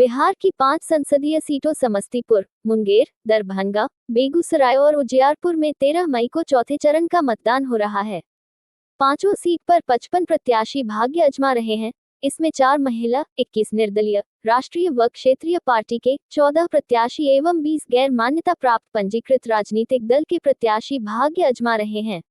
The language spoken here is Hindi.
बिहार की 5 संसदीय सीटों समस्तीपुर, मुंगेर, दरभंगा, बेगूसराय और उजियारपुर में 13 मई को चौथे चरण का मतदान हो रहा है। पांचों सीट पर 55 प्रत्याशी भाग्य आजमा रहे हैं। इसमें 4 महिला, 21 निर्दलीय, राष्ट्रीय व क्षेत्रीय पार्टी के 14 प्रत्याशी एवं 20 गैर मान्यता प्राप्त पंजीकृत राजनीतिक दल के प्रत्याशी भाग्य आजमा रहे हैं।